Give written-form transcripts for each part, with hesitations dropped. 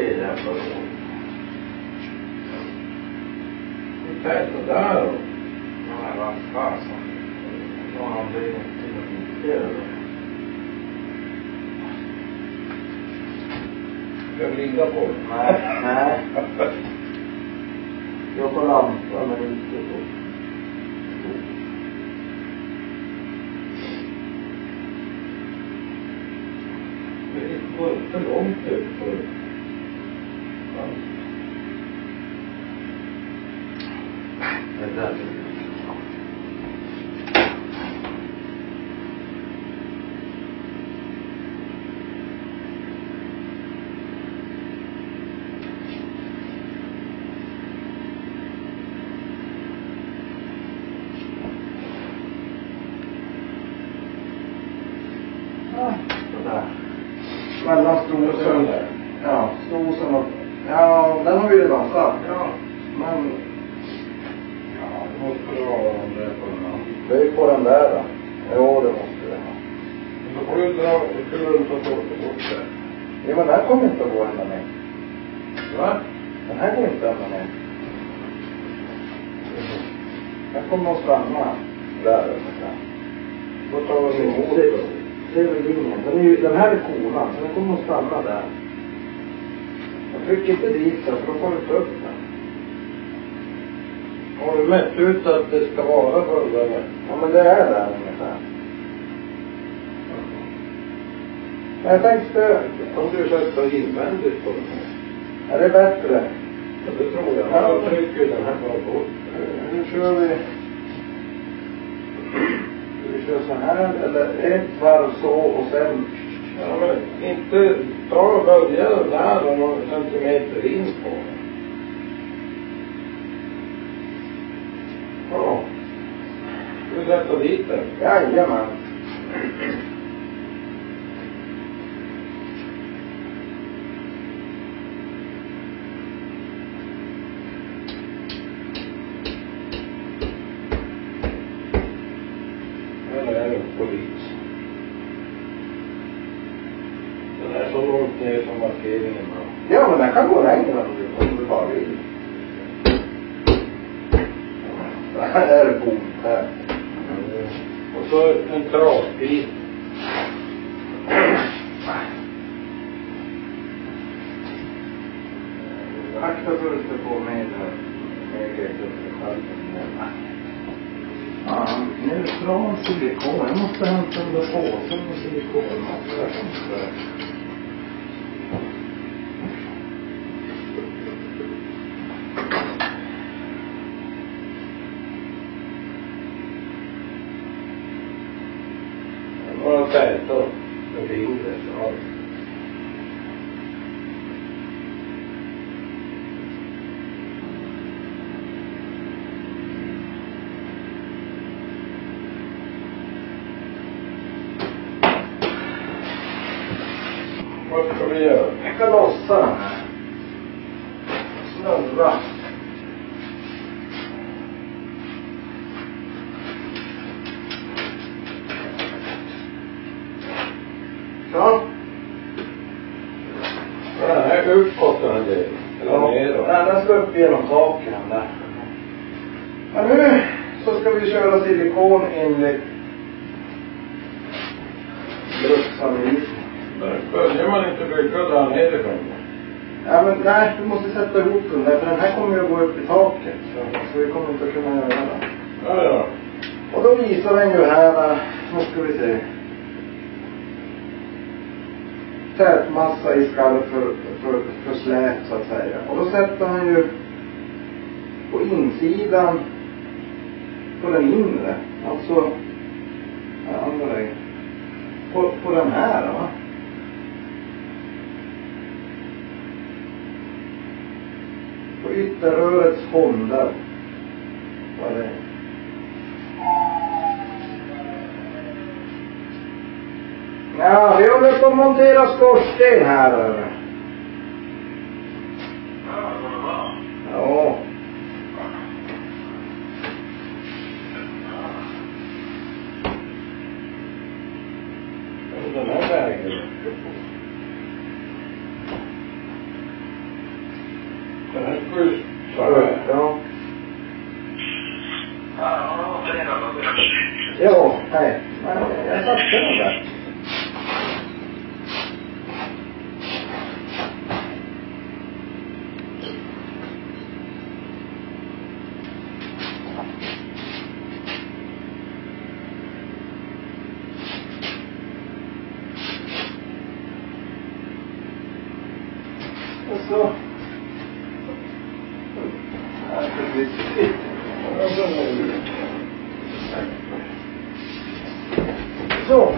det där för år. Det är det där då. Nej, vad fasen. Vad har han blivit till att göra? Ska jag ligga på det? Nej. Jag får lampa men inte så. Det är för långt ut för. Det där. Sådär. Mellan stosen. Ja, stosen och... Ja, den har vi redan satt. Ja. Men... Ja, det måste vara om det är på den här. Det är ju på den där då. Jo, det måste det. Men då får du dra runt och bort det. Ja, men den här kommer inte att gå ända ner. Va? Den här går inte ända ner. Den kommer att stanna där ungefär. Då tar vi emot det då. Det är väl linjen. Den här är kolan, så den kommer att stanna där. Jag trycker inte dit så, för då får du ta upp den. Har du mätt ut att det ska vara full eller? Ja, men det är där ungefär. Men jag tänkte... Om du sätter invändigt på den här. Är det bättre? Ja, det tror jag. Ja. Då trycker den här bara bort. Nu kör vi... Vi kör så här, eller ett varv så och sen... Ja, men inte ta och börja där och några centimeter in på den. Ja. Du sätter dit den. Jajamän. Eller är det på dit? Den är så långt ner som markeringen då. Ja, men den kan gå längre om du bara vill. Det här är bom här. Och så en trasbit. Akta så du ska få med grejer själv. Ja, neutral silikon. Jag måste hämta den där påsen med silikonmassa. Några tätor med fingret. Ja. Vad ska vi göra? Jag kan lossa den här. Snurra. Så. Den här uppåt den delen. Eller neråt. Den ska upp genom taken där. Men nu så ska vi köra silikon enligt bruksanvisning. Börjar man inte bygga där nerifrån? Ja, men nej, du måste sätta ihop den där, för den här kommer ju att gå upp i taket. Så vi kommer inte att kunna göra det. Ja, ja. Och då visar den ju här, nu ska vi se. Tätmassa i skallet för slät så att säga. Och då sätter han ju på insidan på den inre. Alltså, andra vägen. På den här va. På ytterrörets fonder. Vad är det? Ja, vi håller på att montera skorsten här över. Ja. Den här vägen. ju så här. Ja. Ja, det är något. Ja, nej. Men jag satte den där. Och så. Här ska vi se. Så.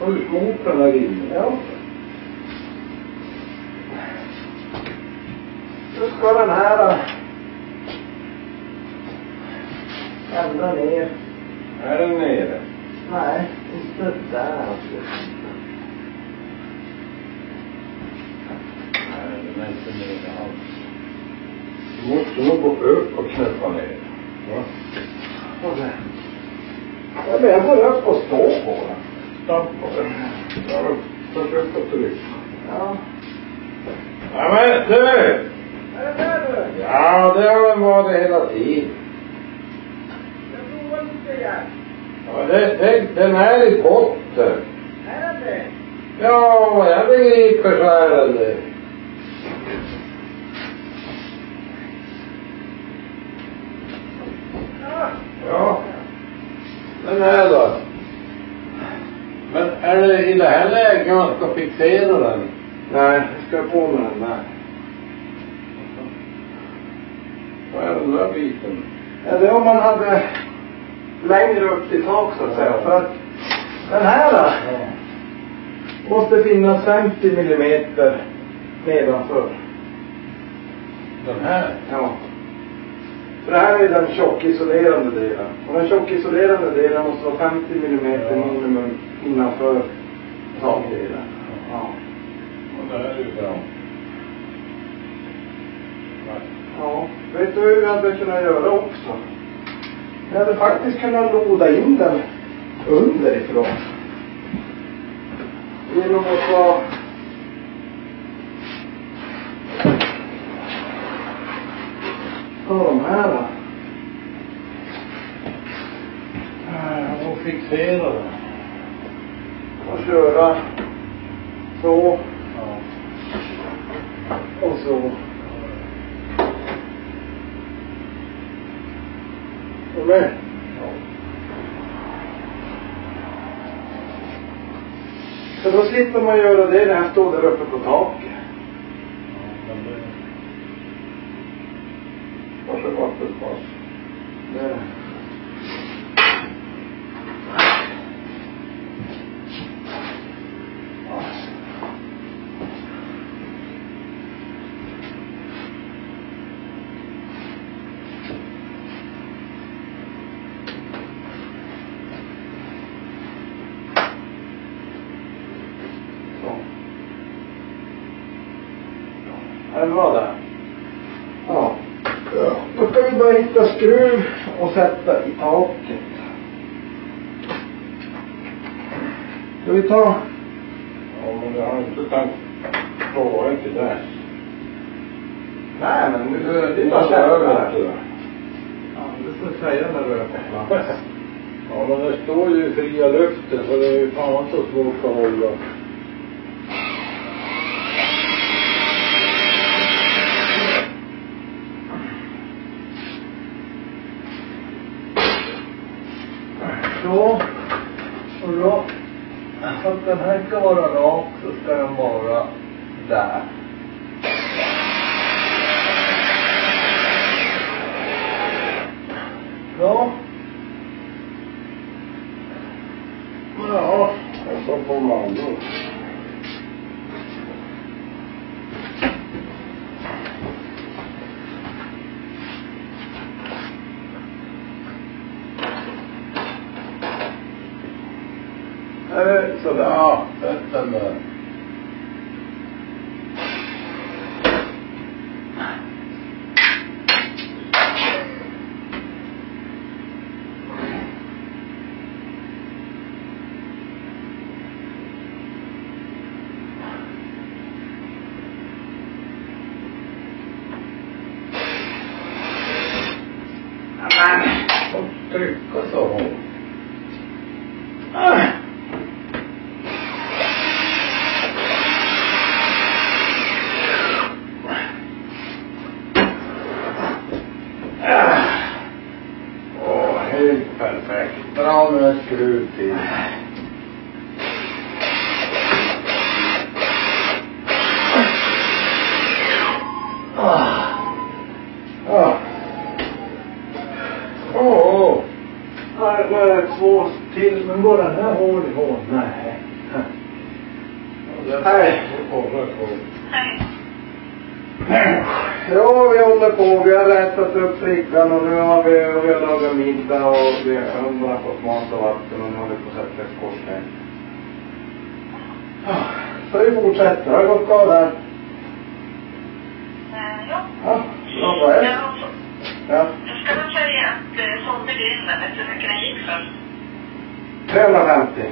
Har du motorn där inne? Ja. Nu ska den här ända ner. Är den nere? Nej, inte där. Nej, den är inte nere alls. Du måste nog gå upp och knäppa ner. Ja. Och det. Ja, men jag går upp och står på den. Stampa den. Ja, försök att trycka. Ja. Ja, men du! Är det där du? Ja, det har den varit hela tiden. Jag provar lite igen. Ja, den är i botten. Är det? Ja, jag begriper så här det. Ja. Ja. Den är då. Men är det i det här läget man ska fixera den? Nej, jag ska på med den där. Vad är den där biten? Ja, det är om man hade längre upp till tak så att säga. För att den här måste finnas 50 millimeter nedanför. Den här? Ja. För det här är den tjockisolerande delen. Och den tjockisolerande delen måste vara 50 millimeter minimum innanför takdelen. Ja. Och det här är ju bra. Ja. Vet du hur vi hade kunnat göra också? Vi hade faktiskt kunnat loda in den underifrån. Genom att ta de här. Och fixera den. Och köra så Ja. och så. Och med. Så då slipper man göra det när jag står där uppe på taket. Varsågod för pass. Där. Är det bra där? Ja. Då ska vi bara hitta skruv och sätta i taket. Ska vi ta? Ja, men jag har inte tänkt prova inte det. Nej, men nu Det är bara så över här. inte det. Ja, det får jag säga när du är på plats. Ja, men det står ju i fria luften så det är ju fan så svårt att hålla. Så. Och då. För att den här ska vara rak så ska den vara där. Så. Ja, och så får man då. Sådär. Ja, den där. trycka så hårt. Helt perfekt. Bra med ett skruv till. Nu är det 2 till, men går den här hård i hård? Nej. Nej. Ja, vi håller på. Vi har rättat upp flickan och nu har vi lagat middag och hundarna har fått mat och vatten och nu håller vi på att sätta ett skorsten. Så vi fortsätter. Har det gått bra där? Ja. Ja, bra. Vad är det? Ja. Jag ska väl säga att sålde grillen, vet du hur mycket den gick för? 350.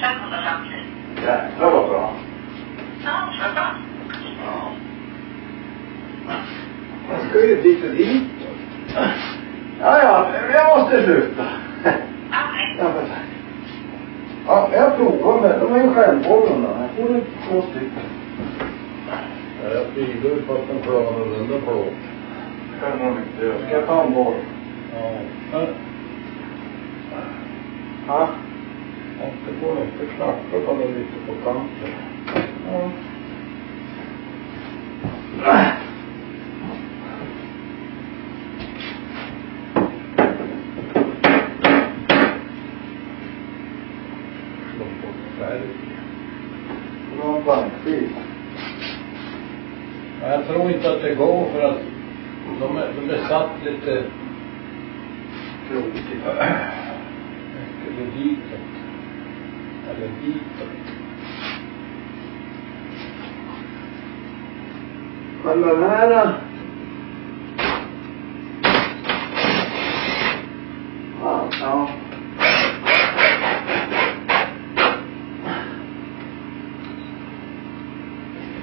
550. Jäklar vad bra. Ja, så bra. Man ska ju dit. Ja, jag måste sluta. Ja, jag provar med. De är ju självhållande. Jag får ju 2 stycken. Jag tvivlar på att den klarar den där plåt. Kan nog inte göra. Ska jag ta en boll? Ja. Ja. Det går inte knacka på den lite på kanten. Ja. Slå på färg. Det var en bankbil. Jag tror inte att det går för att de är satt lite Krotigt. eller ditåt. Eller ditåt. Men den här... Ja.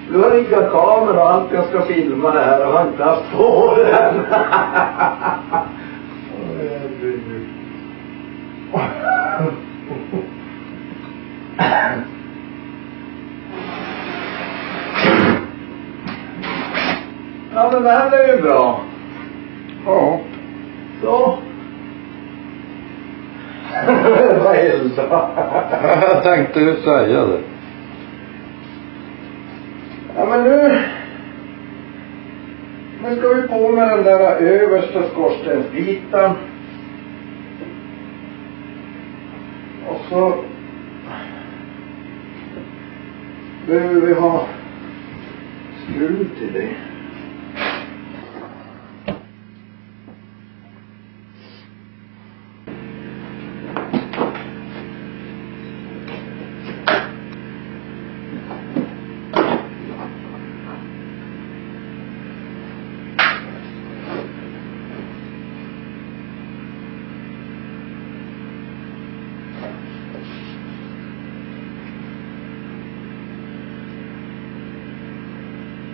Du har riggat kamera och allt jag ska filma det här och har inte haft på den. Ja, men det här är ju bra. Ja. Så. Vad hälsa. Jag tänkte ju säga det. Ja, men nu ska vi på med den där översta skorstensbiten. Och så behöver vi ha skruv till det.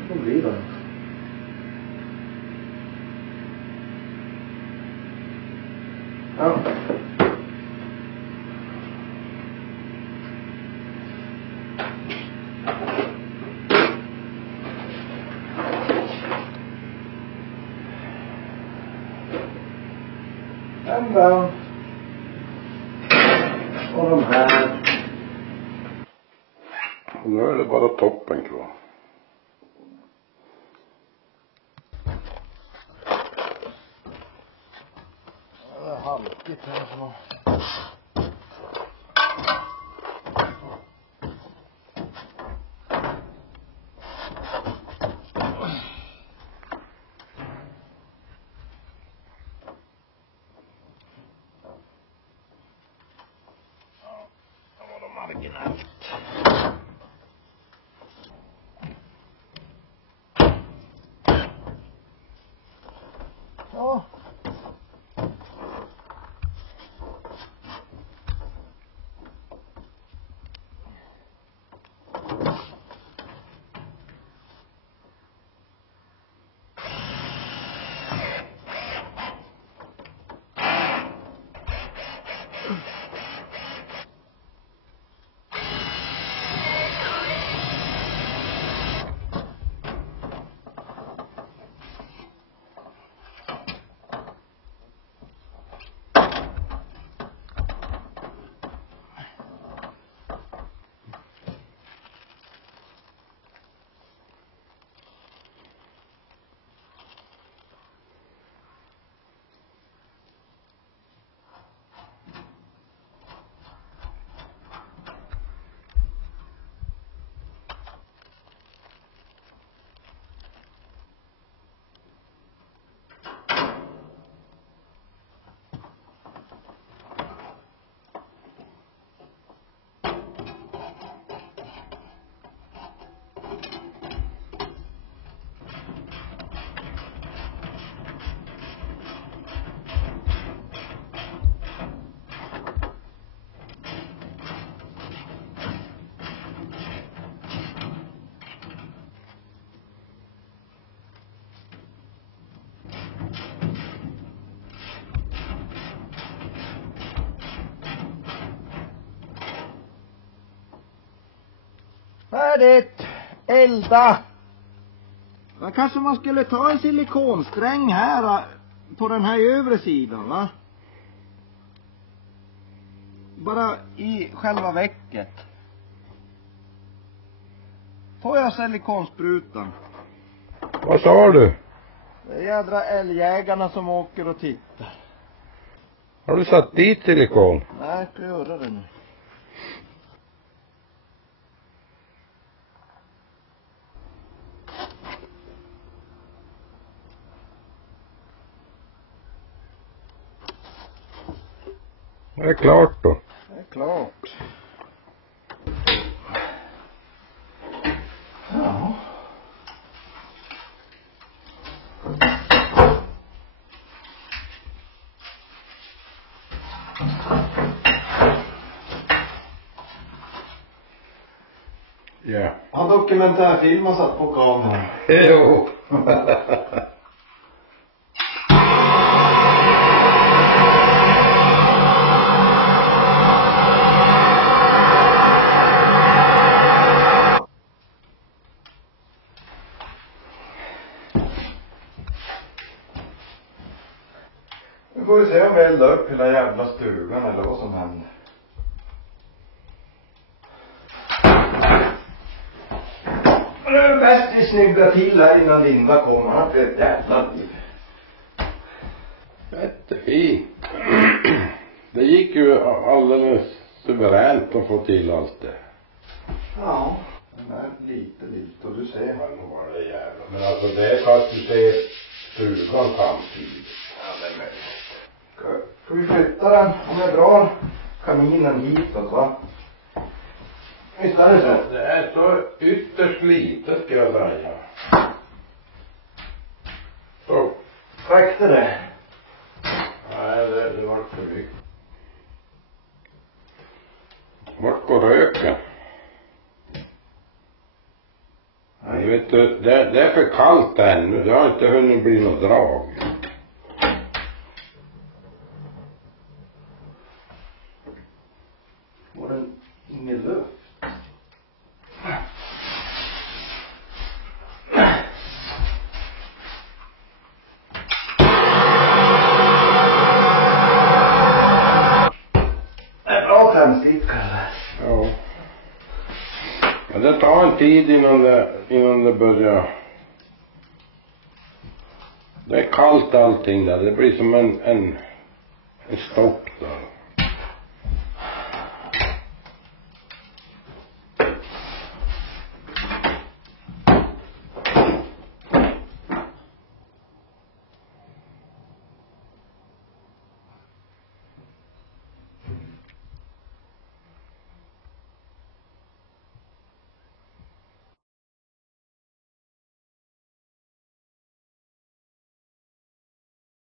Så blir det. Ja. Den. Och de här. Och nu är det bara toppen kvar. Det är halkigt här så. Ja. Färdigt! Elda! Men kanske man skulle ta en silikonsträng här på den här övre sidan, va? Bara i själva väcket. Får jag silikonsprutan? Vad sa du? Det är jädra älgjägarna som åker och tittar. Har du satt dit silikon? Nej, jag ska göra det nu. Det är klart då. Det är klart. Ja. Ja. Har dokumentärfilmer satt på kameran? Jo. Nu får vi se om vi eldar upp hela jävla stugan eller vad som händer. Det är bäst vi snyggar till här innan Linda kommer. Han får ett jävla liv. Jättefint. Det gick ju alldeles suveränt att få till allt det. Ja, men lite och du ser. Men nu var det jävla. Men alltså det är faktiskt det stugan samtidigt. Ja, det är möjligt. Får vi flytta den om jag drar kaminen hitåt, va? Visst är det så? Det är så ytterst litet ska jag säga. Så. Räckte det? Nej, det var för mycket. Vart går röken? Nej. Vet du, det är för kallt ännu. Det har inte hunnit bli något drag. Var det ingen luft? En bra tändstickare. Ja. Ja, det tar en tid innan det börjar. Det är kallt allting där. Det blir som en stock